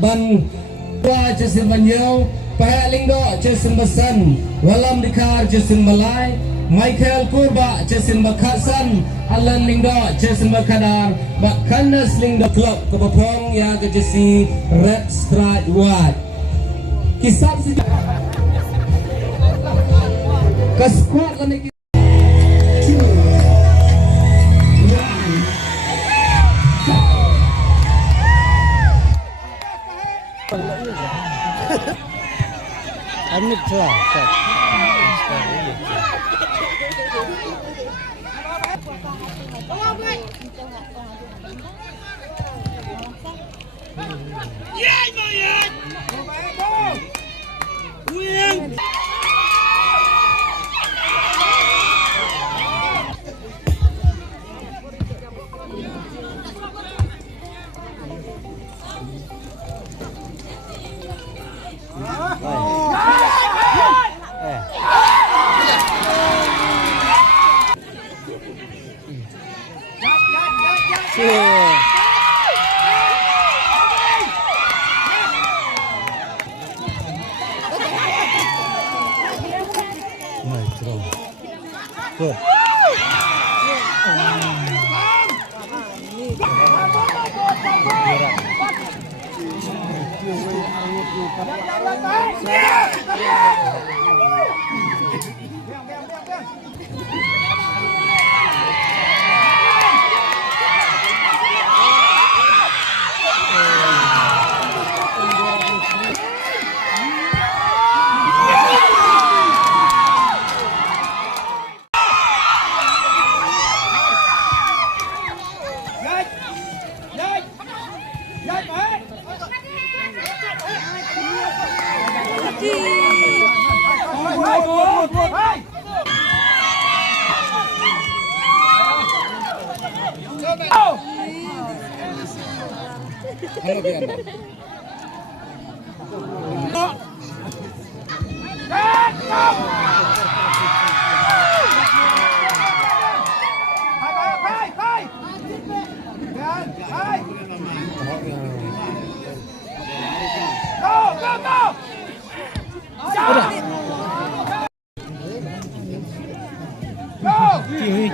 ban tua jesin banyau paling do jesin besan walam dikar jesin malai Michael Kurba jesin bakasan Alan lingdo jesin bakadar bakanas lingdo klub kebapong ya ke jesi red strike white kisah sih keskuat lagi Amit lah,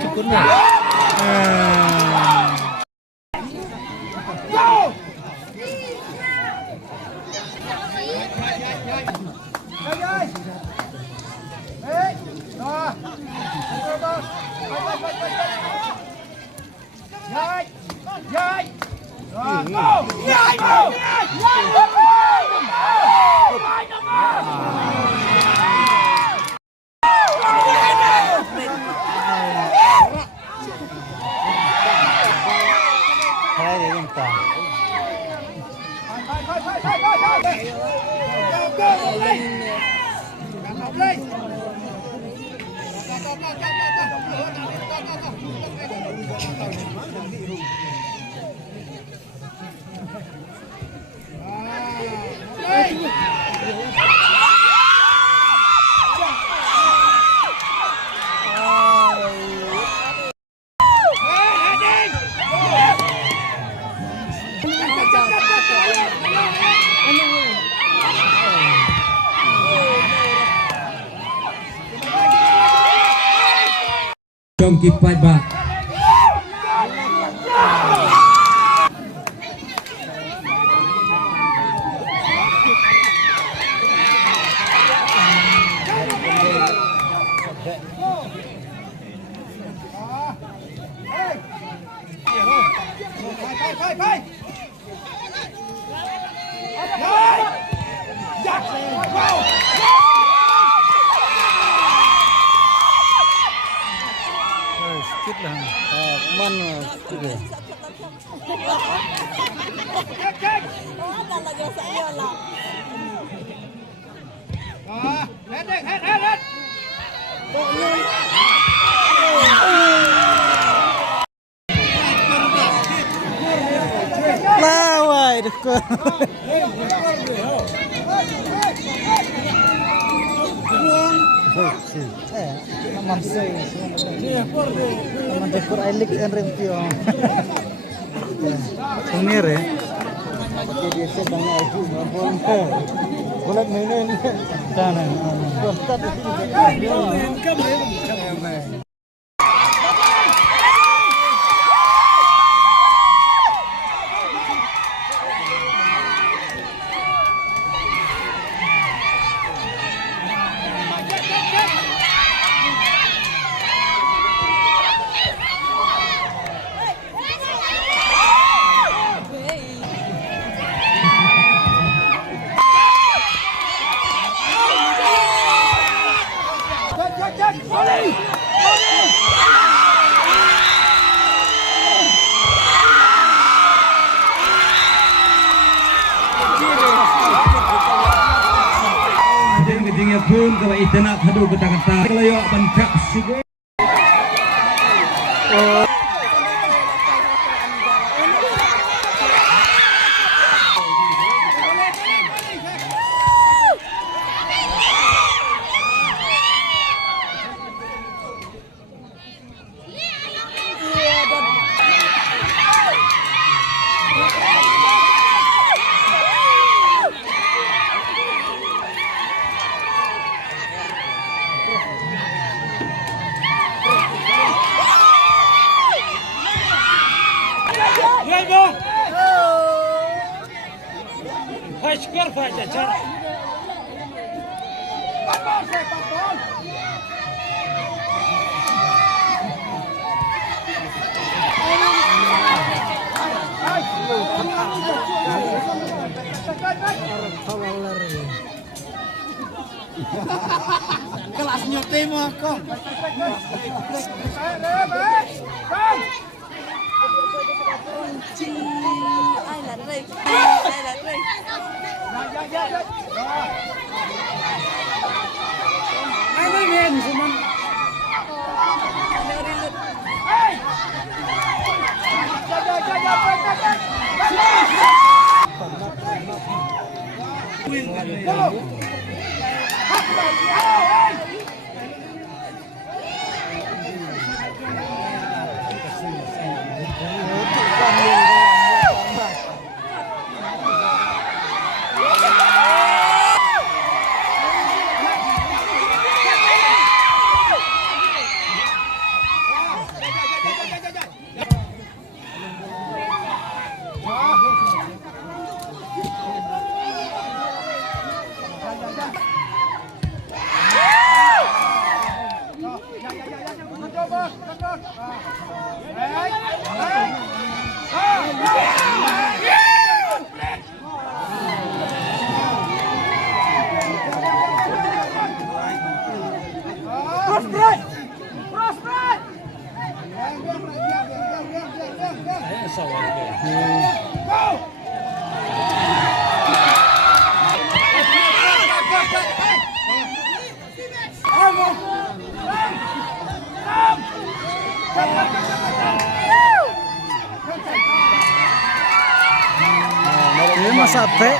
cukup nih. Trong kipat ba sedikit lah, mana tu dia. Hai dekor. Naman say. Naman dekor ailik en rempio. Sumir ya. Dia sedang aju ngabon. Bulat mainin. Tanah. Gedingnya pun kalau itenak hadu kata-kata kalau yo pencak sigo. Skor faca cara. Kelasnya tema kok. Ai là đây? Ai là đây? Ai nói nghe thì sao mình? Ini mas sate.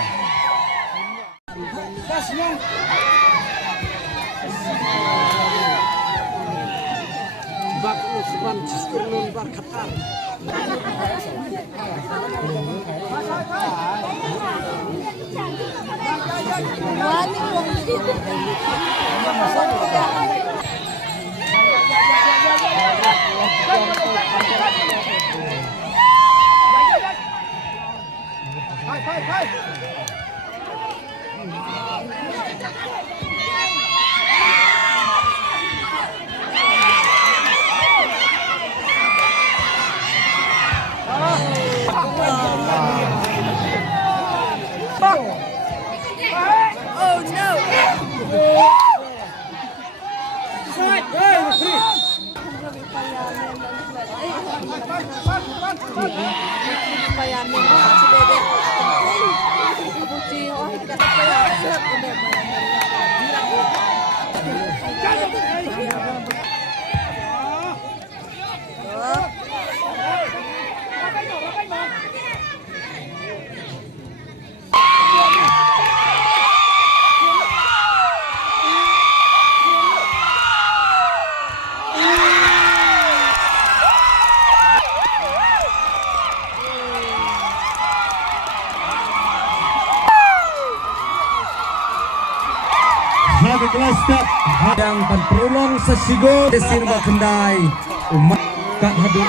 Oh no! sesigo Jessin Bakendai umat tak hadir.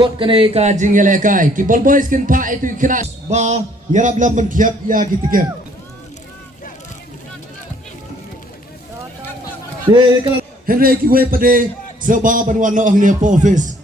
Kot kene ka jingle kai ki ball boys kin pa itu kena ba yarab lam ban khiap ya gitike kala henry ki we pade so ba ban wan no ang ne po office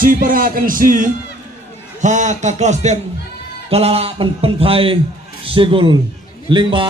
si parakan si ha ka kelas tem kalala pen phai sigul lingba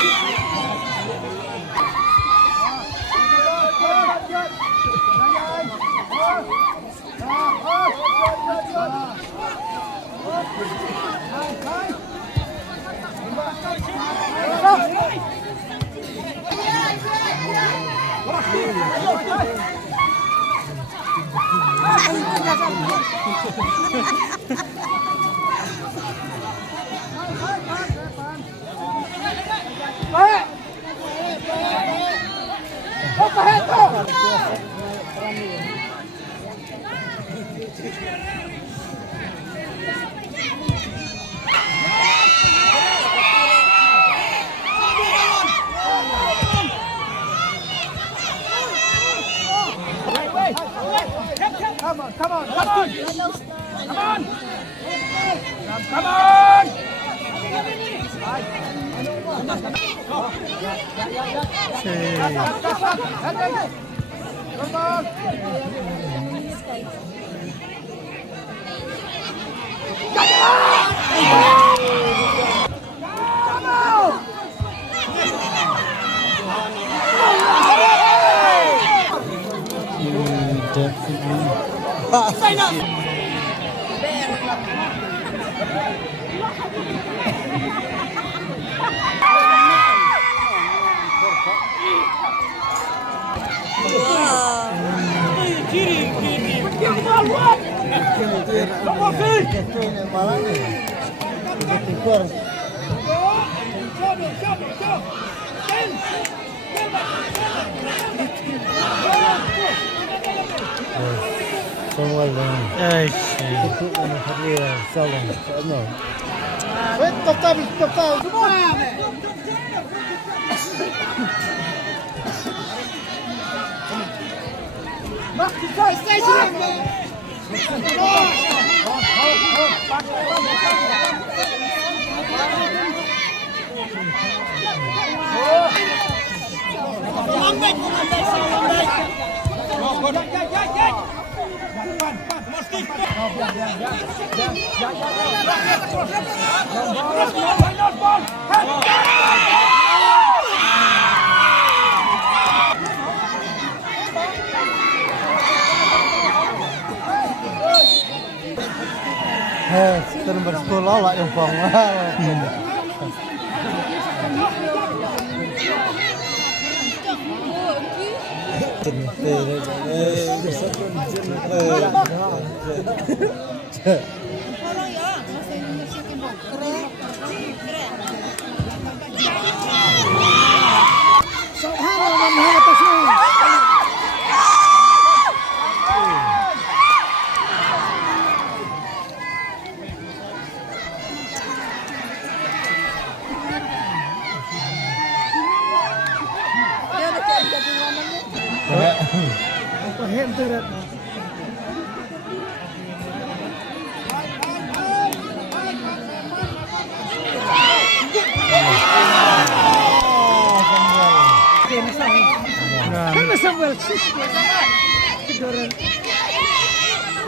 Terus bersekolah lah yang pang.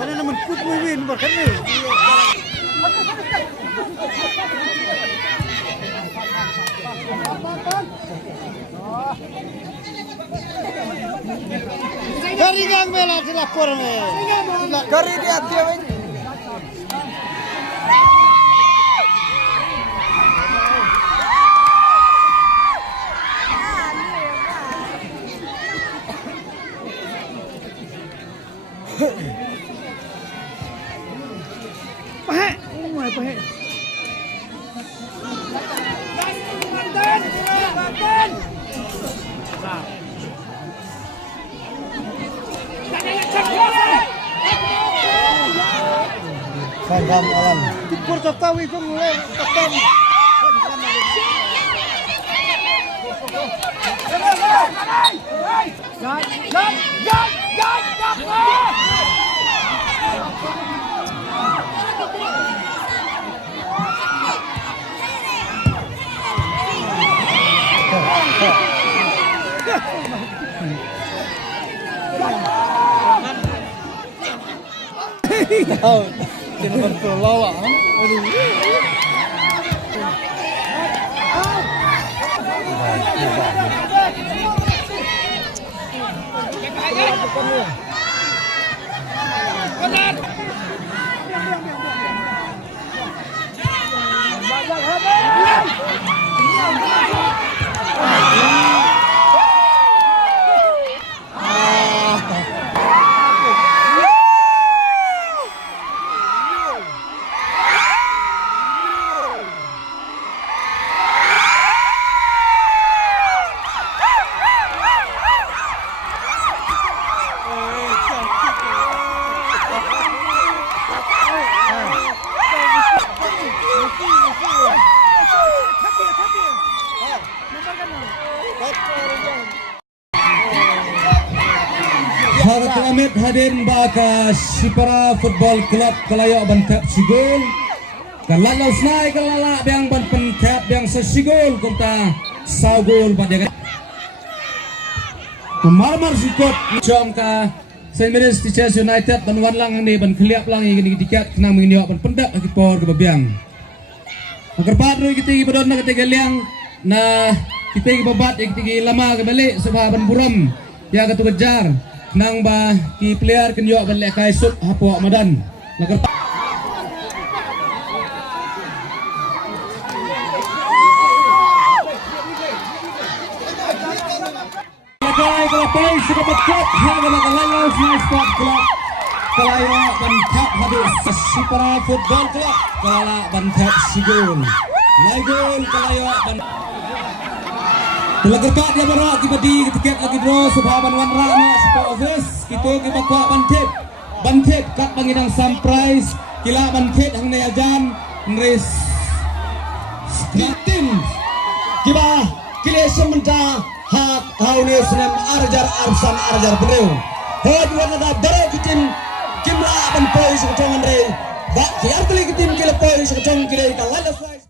Mana naman put mo win bakit ni? Kari gang mela sila porme. Kari di hati apa? Pahe, umay pahe. Sangam alam. Tipur tawi kung mulai tatam. Tahu. Kena betul lawak. Aduh. Harga Kelamet hadir baka Sipara Football Club Kelayo Bantap Sigul. Kalala usnai kalala biang ban pentap biang sesigul kunta sagul pada Marmar sikot jom ka Saint Mary's Teachers United ban wan lang ni ban kliap lang ini dikat kena mengini ban pendap lagi por ke babiang. Agar padro kita gi badon na kita galiang na kita gi babat kita lama ke balik sebab ban buram ya ka tu kejar nang ba ki player ken yo balik kai sup hapo madan lagar Lagai kelapay sudah betul harga Kelayo Sport Club Kelayo Bantap habis Sipara Football Club Kala Bantap Sigul Laigul Kelayo Bantap Lagar dia berak kita di tiket lagi draw subhaban wan rama support office kita kita kuat bantep kat pangidang surprise kila bantep hang nayajan nres tim kiba kile sementa hak haune senem arjar arsan arjar beliau hod wana bare kitim kimla ban poi sekecong andre ba kiar kali kitim kile poi sekecong kile kalala